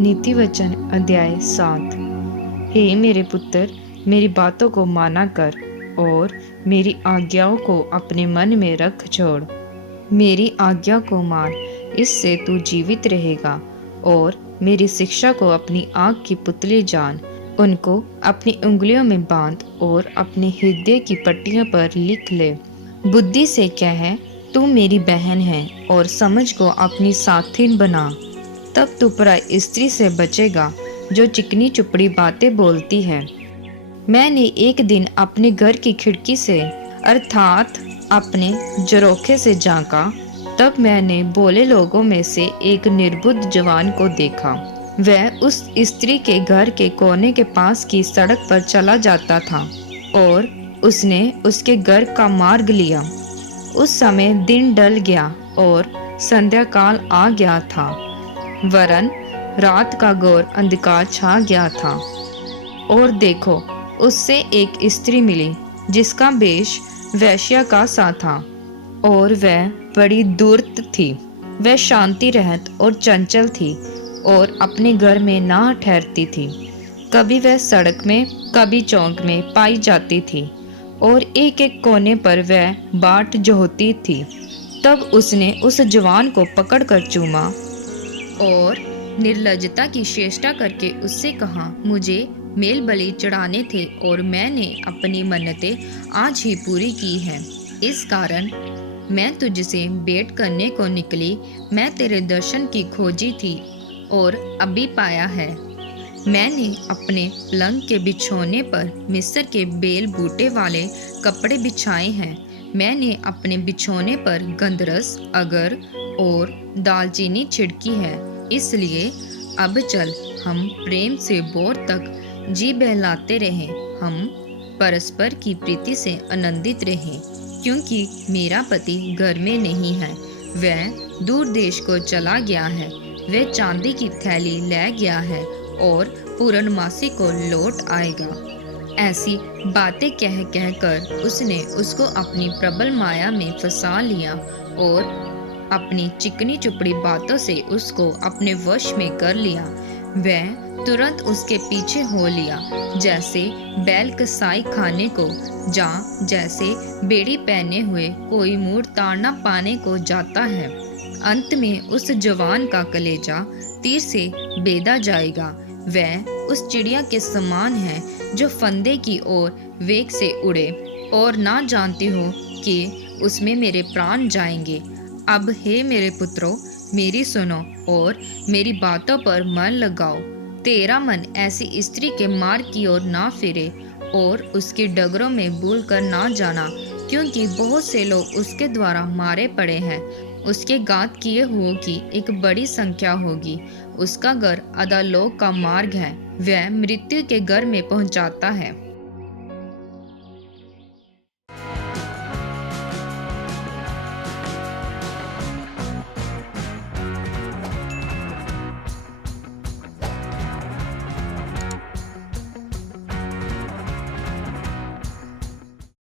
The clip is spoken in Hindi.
नीति वचन अध्याय 7। हे मेरे पुत्र, मेरी बातों को माना कर और मेरी आज्ञाओं को अपने मन में रख छोड़। मेरी आज्ञा को मान, इससे तू जीवित रहेगा। और मेरी शिक्षा को अपनी आँख की पुतली जान। उनको अपनी उंगलियों में बांध और अपने हृदय की पट्टियों पर लिख ले। बुद्धि से कह, तू मेरी बहन है, और समझ को अपनी साथिन बना। तब तू पराई स्त्री से बचेगा जो चिकनी चुपड़ी बातें बोलती है। मैंने एक दिन अपने घर की खिड़की से अर्थात अपने झरोखे से झांका। तब मैंने भोले लोगों में से एक निर्बुद्ध जवान को देखा। वह उस स्त्री के घर के कोने के पास की सड़क पर चला जाता था और उसने उसके घर का मार्ग लिया। उस समय दिन ढल गया और संध्या काल आ गया था, वरन रात का घोर अंधकार छा गया था। और देखो, उससे एक स्त्री मिली जिसका वेश वेश्या का सा था, और वह बड़ी धूर्त थी। वह शांति रहत और चंचल थी और अपने घर में ना ठहरती थी। कभी वह सड़क में, कभी चौक में पाई जाती थी, और एक एक कोने पर वह बाट जोहती थी। तब उसने उस जवान को पकड़कर चूमा और निर्लज्जता की चेष्टा करके उससे कहा, मुझे मेल बलि चढ़ाने थे और मैंने अपनी मन्नतें आज ही पूरी की हैं। इस कारण मैं तुझसे भेंट करने को निकली। मैं तेरे दर्शन की खोजी थी और अभी पाया है। मैंने अपने पलंग के बिछौने पर मिस्र के बेल बूटे वाले कपड़े बिछाए हैं। मैंने अपने बिछौने पर गंधरस, अगर और दालचीनी छिड़की है। इसलिए अब चल, हम प्रेम से भोर तक जी बहलाते रहें। हम परस्पर की प्रीति से आनंदित रहें, क्योंकि मेरा पति घर में नहीं है, वह दूर देश को चला गया है। वह चांदी की थैली ले गया है और पूर्णमासी को लौट आएगा। ऐसी बातें कह कह कर उसने उसको अपनी प्रबल माया में फंसा लिया और अपनी चिकनी चुपड़ी बातों से उसको अपने वश में कर लिया। वह तुरंत उसके पीछे हो लिया, जैसे बैल कसाई खाने को जा, जैसे बेड़ी पहने हुए कोई मूढ़ ताड़ना पाने को जाता है। अंत में उस जवान का कलेजा तीर से बेधा जाएगा। वह उस चिड़िया के समान है जो फंदे की ओर वेग से उड़े और ना जानती हो कि उसमें मेरे प्राण जाएंगे। अब हे मेरे पुत्रों, मेरी सुनो और मेरी बातों पर मन लगाओ। तेरा मन ऐसी स्त्री के मार्ग की ओर ना फिरे और उसकी डगरों में भूल कर ना जाना, क्योंकि बहुत से लोग उसके द्वारा मारे पड़े हैं। उसके घात किए हुओं की एक बड़ी संख्या होगी। उसका घर अधोलोक का मार्ग है, वह मृत्यु के घर में पहुंचाता है।